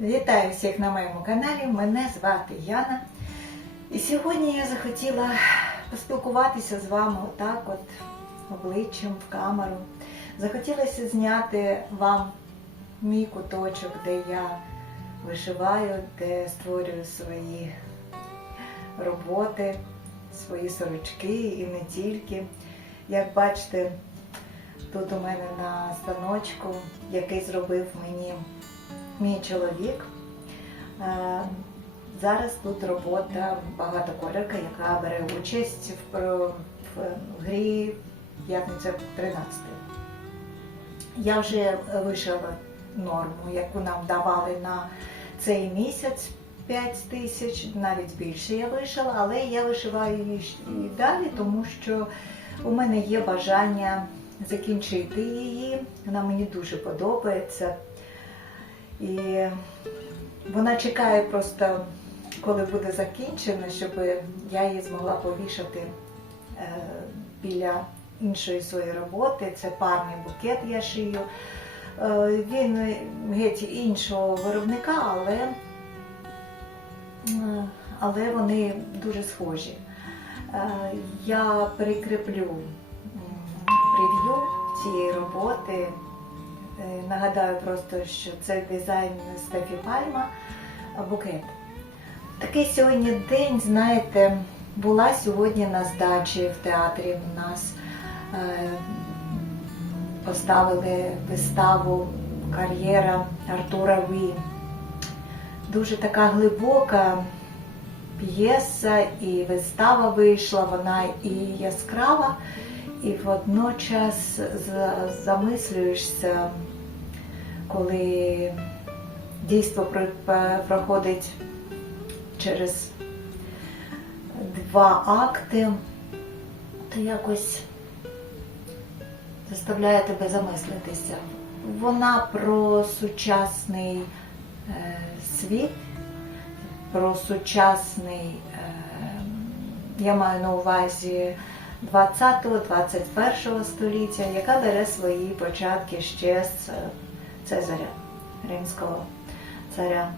Вітаю всіх на моєму каналі. Мене звати Яна. І сьогодні я захотіла поспілкуватися з вами отак, от обличчям в камеру. Захотілося зняти вам мій куточок, де я вишиваю, де створюю свої роботи, свої сорочки і не тільки. Як бачите, тут у мене на станочку, який зробив мені мій чоловік. Е, Зараз тут робота багатокольорка, яка бере участь в, про- в грі п'ятниця 13. Я вже вишила норму, яку нам давали на цей місяць 5 тисяч, навіть більше я вишила, але я вишиваю її і далі, тому що у мене є бажання закінчити її. Вона мені дуже подобається. І вона чекає просто, коли буде закінчена, щоб я її змогла повішати е, біля іншої своєї роботи. Це парний букет я шию. Е, Він геть іншого виробника, але, е, але вони дуже схожі. Я прикріплю прев'ю цієї роботи. Е, Нагадаю просто, що це дизайн Стефі Пальма букет. Такий сьогодні день, знаєте, була сьогодні на здачі в театрі. У нас е, поставили виставу кар'єра Артура Ві. Дуже така глибока п'єса і вистава вийшла, вона і яскрава, і водночас замислюєшся, коли дійство проходить через два акти, то якось заставляє тебе замислитися. Вона про сучасний е, світ, про сучасний, е, я маю на увазі 20-21 століття, яка бере свої початки ще з е, Цезаря, римського царя.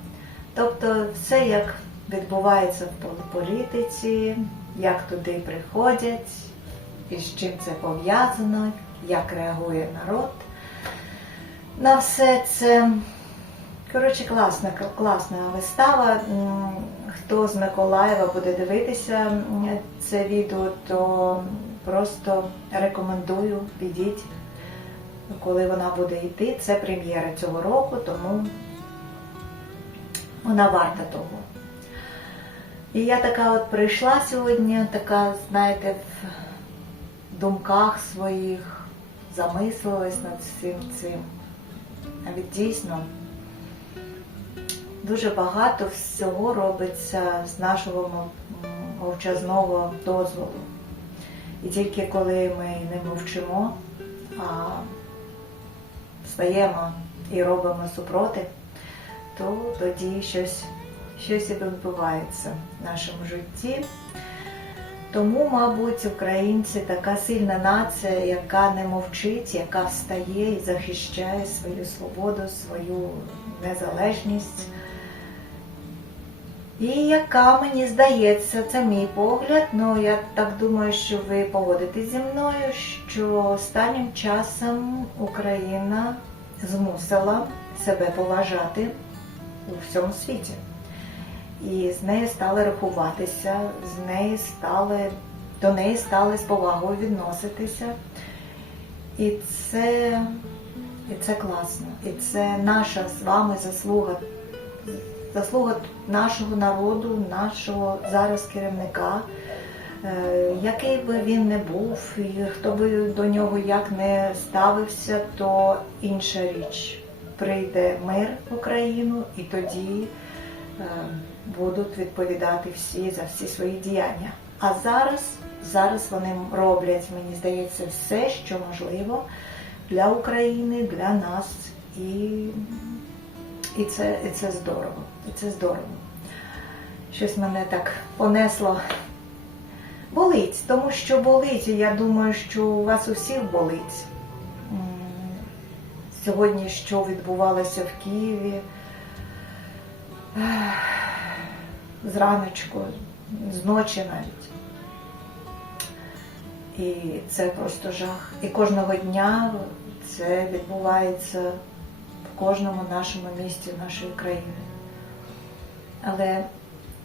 Тобто все, як відбувається в політиці, як туди приходять, і з чим це пов'язано, як реагує народ на все це. Коротше, класна, класна вистава. Хто з Миколаєва буде дивитися це відео, то просто рекомендую підіть, коли вона буде йти. Це прем'єра цього року, тому вона варта того. І я така от прийшла сьогодні, така, знаєте, в думках своїх замислилась над всім цим. Навіть дійсно дуже багато всього робиться з нашого мовчазного дозволу. І тільки коли ми не мовчимо, а стаємо і робимо супроти, то тоді щось, щось і відбувається в нашому житті. Тому, мабуть, українці така сильна нація, яка не мовчить, яка встає і захищає свою свободу, свою незалежність. І яка мені здається, це мій погляд. Ну я так думаю, що ви погодитесь зі мною, що останнім часом Україна змусила себе поважати у всьому світі. І з нею стали рахуватися, з нею стали, до неї стали з повагою відноситися. І це, і це класно. І це наша з вами заслуга, заслуга нашого народу, нашого зараз керівника. Е, Який би він не був, і хто би до нього як не ставився, то інша річ. Прийде мир в Україну і тоді е, будуть відповідати всі за всі свої діяння. А зараз, зараз вони роблять, мені здається, все, що можливо для України, для нас. І, це, і це здорово. І це здорово. Щось мене так понесло. Болить, тому що болить, і я думаю, що у вас у всіх болить. Сьогодні, що відбувалося в Києві, зраночку, з ночі навіть. І це просто жах. І кожного дня це відбувається кожному нашому місті нашої країни. Але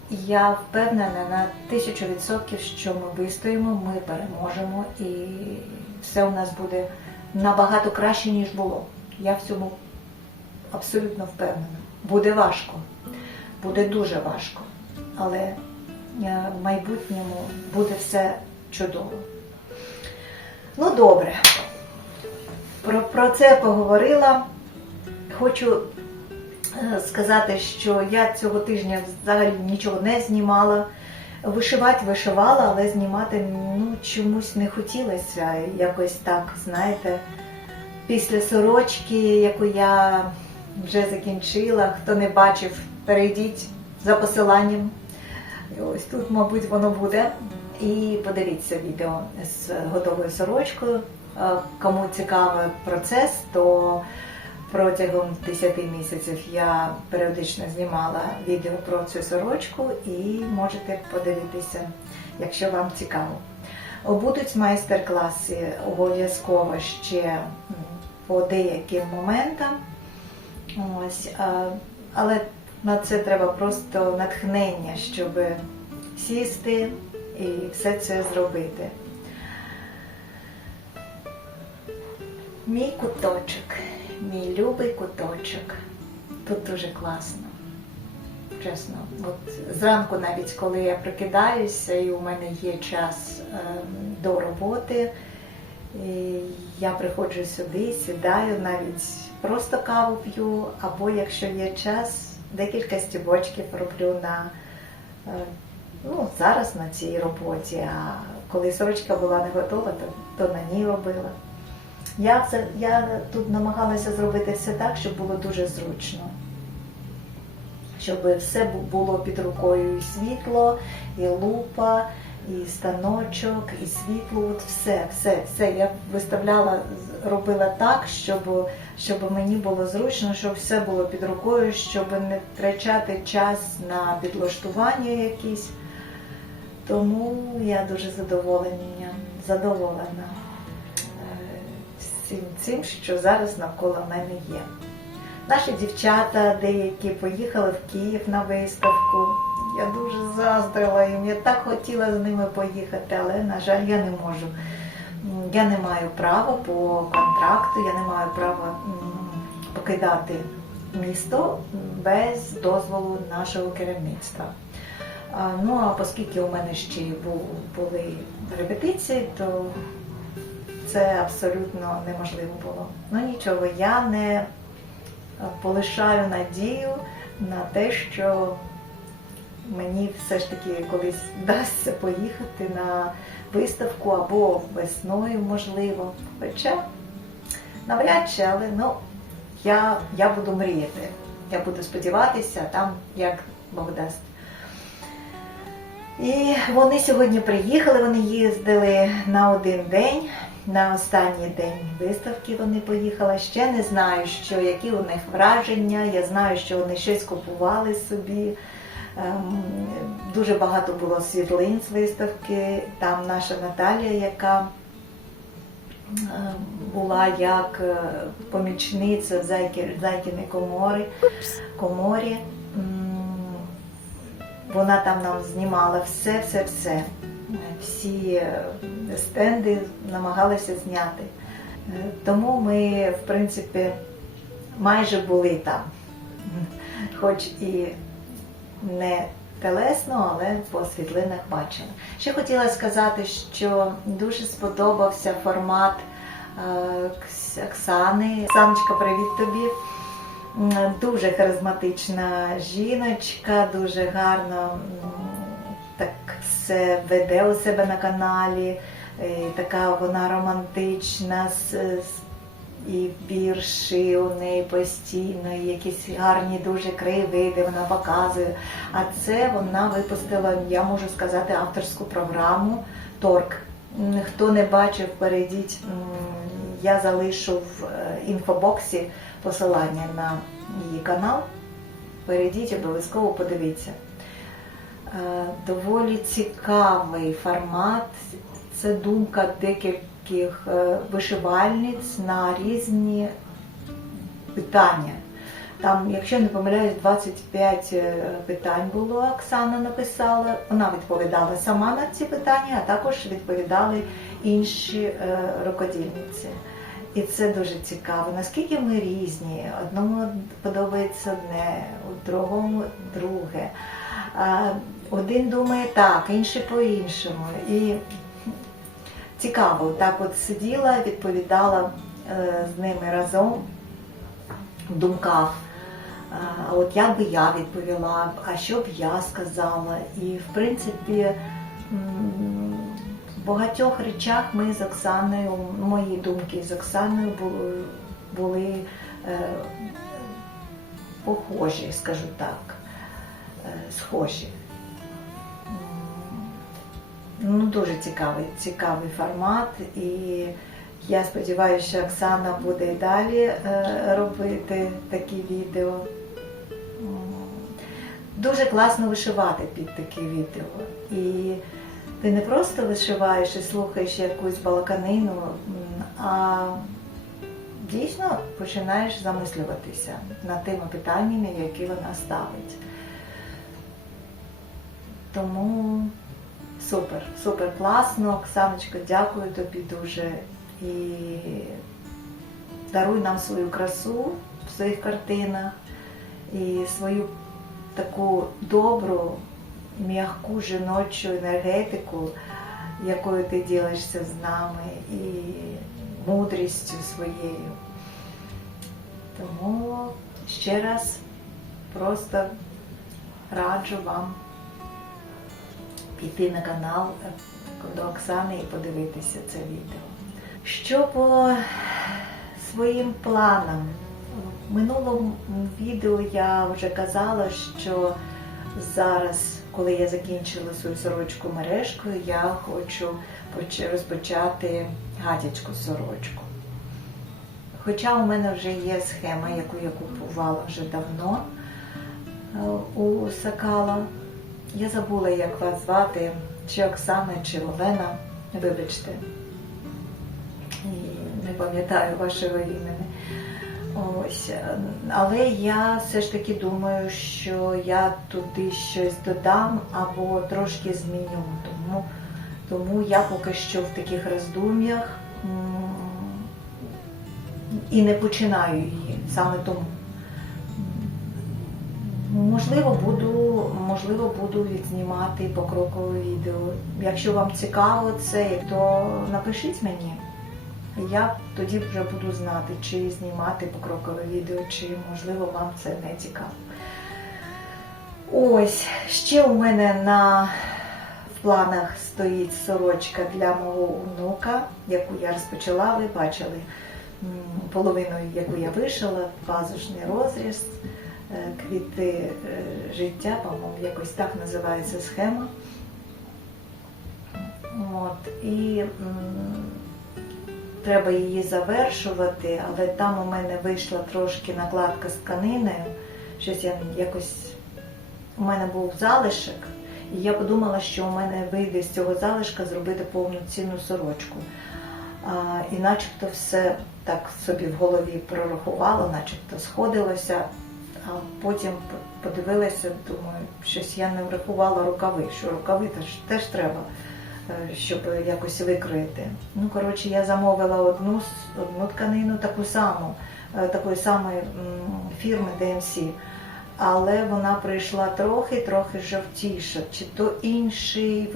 я впевнена на тисячу відсотків, що ми вистоїмо, ми переможемо і все у нас буде набагато краще, ніж було. Я в цьому абсолютно впевнена. Буде важко, буде дуже важко, але е, в майбутньому буде все чудово. Ну, добре. Про, про це поговорила. Хочу е, сказати, що я цього тижня взагалі нічого не знімала. Вишивати вишивала, але знімати ну, чомусь не хотілося. Якось так, знаєте, після сорочки, яку я вже закінчила, хто не бачив, перейдіть за посиланням. Ось тут, мабуть, воно буде. І подивіться відео з готовою сорочкою. Е, Кому цікавий процес, то протягом 10 місяців я періодично знімала відео про цю сорочку і можете подивитися, якщо вам цікаво. Будуть майстер-класи обов'язково ще по деяким моментам. Ось, але на це треба просто натхнення, щоб сісти і все це зробити. Мій куточок, мій любий куточок. Тут дуже класно. Чесно, от зранку, навіть коли я прокидаюся і у мене є час ем, до роботи, і я приходжу сюди, сідаю, навіть просто каву п'ю, або якщо є час, декілька стібочків роблю на е, ну, зараз на цій роботі, а коли сорочка була не готова, то, то на ній робила. Я, це, я тут намагалася зробити все так, щоб було дуже зручно. Щоб все було під рукою і світло, і лупа, і станочок, і світло. От все, все, все. Я виставляла, робила так, щоб, щоб мені було зручно, щоб все було під рукою, щоб не втрачати час на підлаштування якісь. Тому я дуже задоволена е, всім цим, що зараз навколо мене є. Наші дівчата деякі поїхали в Київ на виставку. Я дуже заздрила їм, я так хотіла з ними поїхати, але, на жаль, я не можу. Я не маю права по контракту, я не маю права покидати місто без дозволу нашого керівництва. Ну а оскільки у мене ще були репетиції, то це абсолютно неможливо було. Ну нічого, я не е, полишаю надію на те, що мені все ж таки колись вдасться поїхати на виставку або весною, можливо. Хоча навряд чи, але ну, я, я буду мріяти. Я буду сподіватися, там як Бог дасть. І вони сьогодні приїхали, вони їздили на один день, на останній день виставки вони поїхали. Ще не знаю, що, які у них враження. Я знаю, що вони щось купували собі. Ем, Дуже багато було світлин з виставки. Там наша Наталія, яка е, була як е, помічниця в Зайки- Зайкіної комори, коморі. Вона там нам знімала все, все, все. Всі стенди намагалися зняти. Е, Тому ми, в принципі, майже були там. Хоч і не телесно, але по світлинах бачила. Ще хотіла сказати, що дуже сподобався формат е, Кс- Оксани. Оксаночка, привіт тобі. Дуже харизматична жіночка, дуже гарно так все веде у себе на каналі. Така вона романтична, і вірші у неї постійно, і якісь гарні дуже краєвиди вона показує. А це вона випустила, я можу сказати, авторську програму Торк. М, Хто не бачив, перейдіть. Я залишу в е, інфобоксі посилання на її канал. перейдіть, обов'язково подивіться. Е, Доволі цікавий формат. Це думка декількох е, вишивальниць на різні питання. Там, якщо не помиляюсь, 25 е, питань було. Оксана написала. Вона відповідала сама на ці питання, а також відповідали інші рукодільниці. І це дуже цікаво. Наскільки ми різні, одному подобається одне, у другому друге. Один думає так, інший по-іншому. І цікаво, так от сиділа, відповідала е, з ними разом в думках. А от як би я відповіла, а що б я сказала. І в принципі в багатьох речах ми з Оксаною, мої думки з Оксаною були, були е, похожі, скажу так, е, схожі. Ну, дуже цікавий, цікавий формат, і я сподіваюся, що Оксана буде і далі е, робити такі відео. Дуже класно вишивати під такі відео. І ти не просто вишиваєш і слухаєш якусь балаканину, а дійсно починаєш замислюватися над тими питаннями, які вона ставить. Тому супер, супер класно. Оксаночко, дякую тобі дуже. І даруй нам свою красу в своїх картинах і свою таку добру, м'яку жіночу енергетику, якою ти ділишся з нами, і мудрістю своєю. Тому ще раз просто раджу вам піти на канал е, до Оксани і подивитися це відео. Що по своїм планам? В минулому відео я вже казала, що зараз, коли я закінчила свою сорочку мережкою, я хочу розпочати гадячку сорочку. Хоча у мене вже є схема, яку я купувала вже давно е, у Сакала. Я забула, як вас звати, чи Оксана, чи Олена, вибачте. І не пам'ятаю вашого імені. Ось. Але я все ж таки думаю, що я туди щось додам або трошки зміню. Тому, тому я поки що в таких роздум'ях і не починаю її саме тому. Можливо, буду, можливо, буду відзнімати покрокове відео. Якщо вам цікаво це, то напишіть мені. Я тоді вже буду знати, чи знімати покрокове відео, чи можливо вам це не цікаво. Ось, ще у мене на в планах стоїть сорочка для мого онука, яку я розпочала. Ви бачили половину, яку я вишила, пазушний розріз, квіти е, життя, по-моєму, якось так називається схема. От, і м, треба її завершувати, але там у мене вийшла трошки накладка з тканиною. Щось я якось у мене був залишок, і я подумала, що у мене вийде з цього залишка зробити повноцінну сорочку. А, і начебто все так собі в голові прорахувало, начебто сходилося, а потім подивилася, думаю, щось я не врахувала рукави, що рукави теж, теж треба е, щоб якось викроїти. Ну, коротше, я замовила одну, одну тканину, таку саму, е, такої самої фірми DMC, але вона прийшла трохи-трохи жовтіша, чи то інший,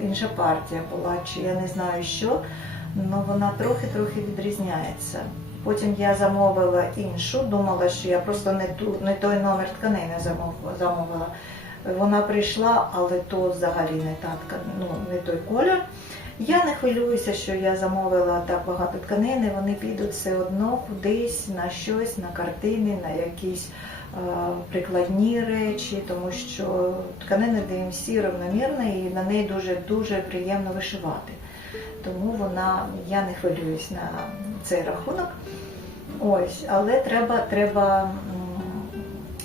інша партія була, чи я не знаю що, але вона трохи-трохи відрізняється. Потім я замовила іншу, думала, що я просто не, ту, не той номер тканини замовила. Вона прийшла, але то взагалі не та ткан- ну, не той колір. Я не хвилююся, що я замовила так багато тканини, вони підуть все одно кудись на щось, на картини, на якісь е, прикладні речі, тому що тканина DMC равномірна і на неї дуже дуже приємно вишивати. Тому вона, я не хвилююсь на цей рахунок. Ось, але треба, треба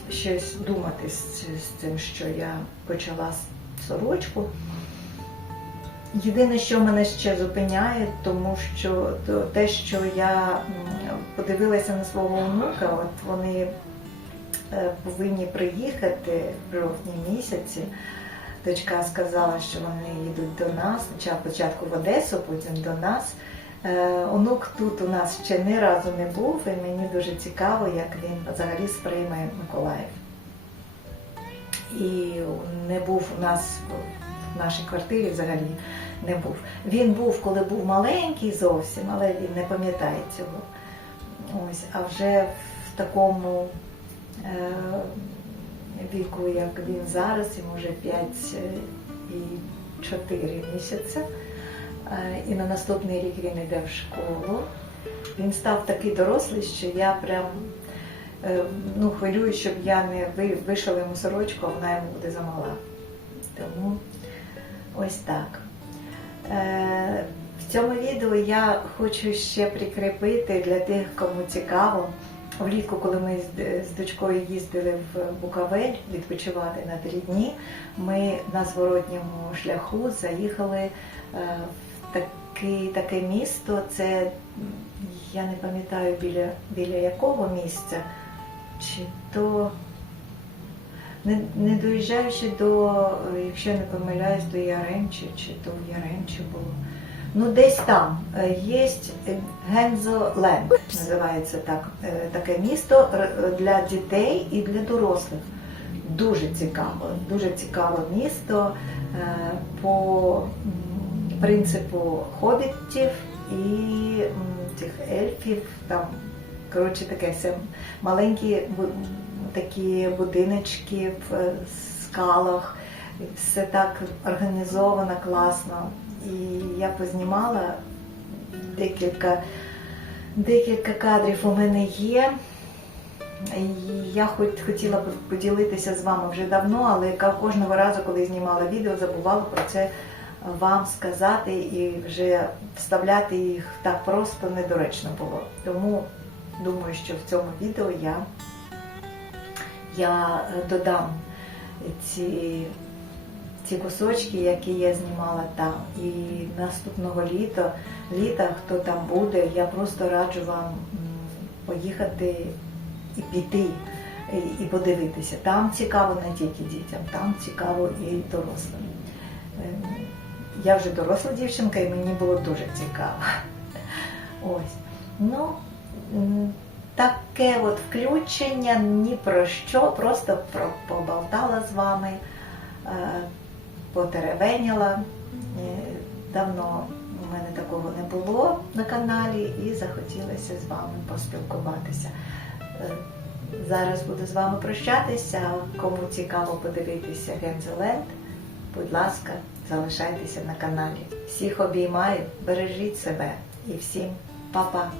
щось думати з, з цим, що я почала сорочку. Єдине, що мене ще зупиняє, тому що те, що я подивилася на свого онука, от вони е, повинні приїхати в жовтні місяці. Дочка сказала, що вони їдуть до нас, спочатку- в Одесу, потім до нас. Е, Онук тут у нас ще ні разу не був, і мені дуже цікаво, як він взагалі сприйме Миколаїв. І не був у нас в нашій квартирі взагалі не був. Він був, коли був маленький зовсім, але він не пам'ятає цього. Ось, а вже в такому е, віку, як він зараз, йому вже 5 і 4 місяці. Е, І на наступний рік він йде в школу. Він став такий дорослий, що я прям е, ну, хвилюю, щоб я не ви- вишила йому сорочку, а вона йому буде замала. Тому ось так. Е, В цьому відео я хочу ще прикріпити для тих, кому цікаво. Влітку, коли ми з- дочкою їздили в Букавель відпочивати на три дні, ми на зворотньому шляху заїхали е, в таке, таке місто. Це я не пам'ятаю біля, біля якого місця, чи то не, не доїжджаючи до, якщо я не помиляюсь, до Яремчі, чи то в Яремчі було. Ну, десь там е, є Гензоленд, називається так, е, таке місто для дітей і для дорослих. Дуже цікаво, дуже цікаве місто е, по принципу хобітів і цих ельфів. Там, коротше, таке маленькі такі будиночки в скалах. Все так організовано, класно. І я познімала декілька, декілька кадрів у мене є. Я хоч хотіла поділитися з вами вже давно, але кожного разу, коли знімала відео, забувала про це вам сказати і вже вставляти їх так просто недоречно було. Тому думаю, що в цьому відео я, я е, додам ці, ці кусочки, які я знімала там. І наступного літа, літа, хто там буде, я просто раджу вам поїхати і піти і, подивитися. Там цікаво не тільки дітям, там цікаво і дорослим. Ем, Я вже доросла дівчинка, і мені було дуже цікаво. Ось. Ну, таке от включення ні про що, просто про, поболтала з вами, е, потеревеніла. Давно у мене такого не було на каналі і захотілося з вами поспілкуватися. Е, Зараз буду з вами прощатися. Кому цікаво подивитися Гензеленд, будь ласка, залишайтеся на каналі. Всіх обіймаю, бережіть себе і всім па-па!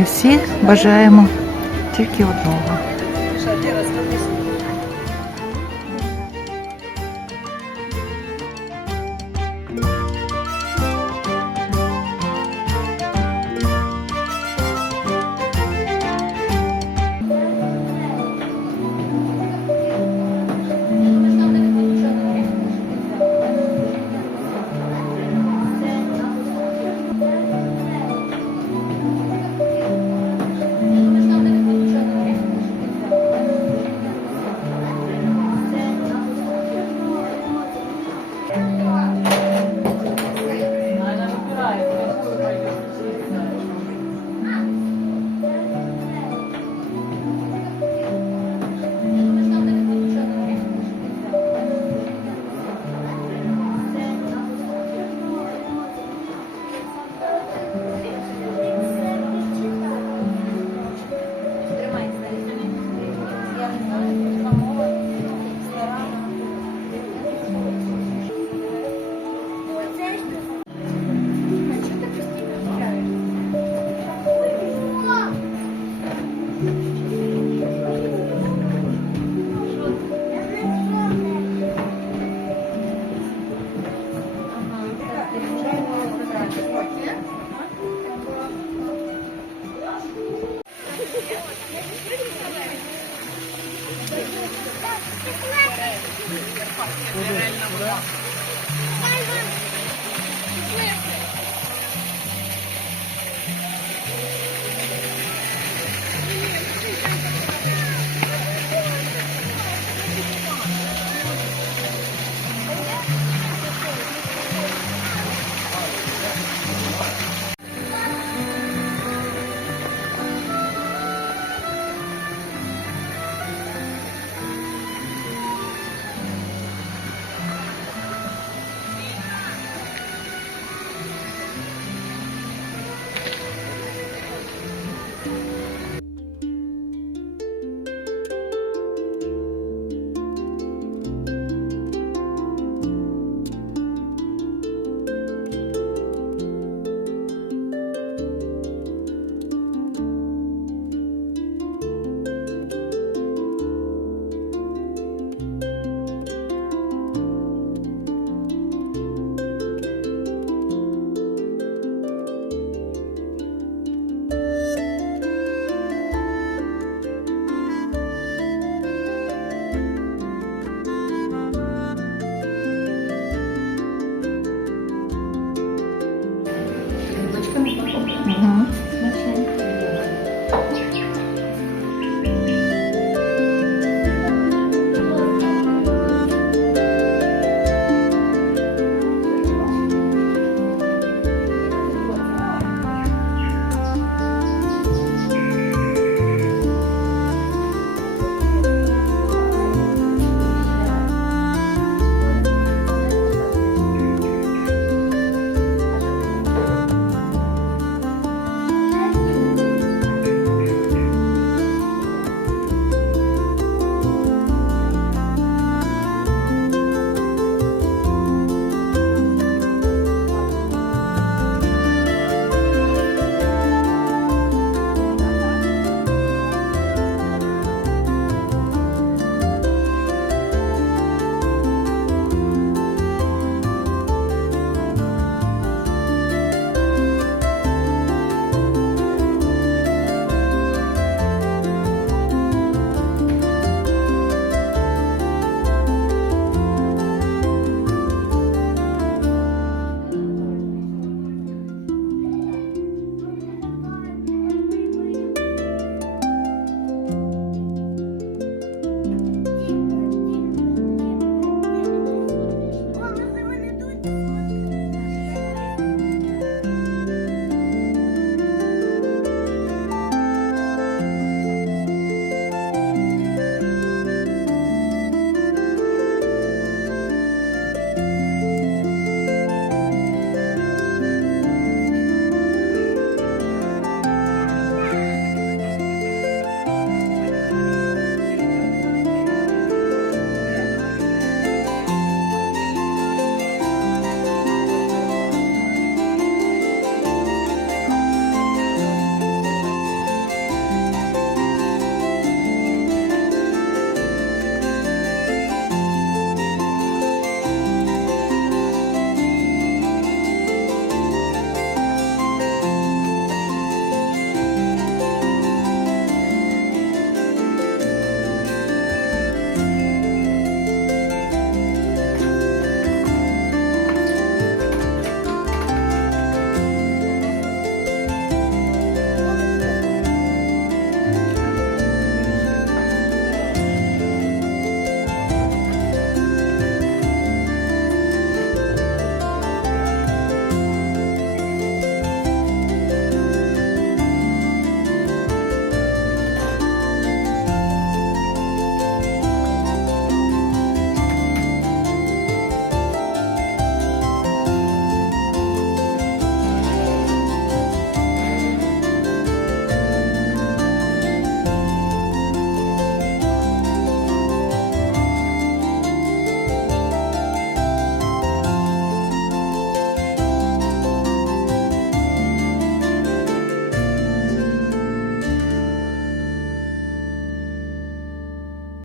Ми всі бажаємо тільки одного.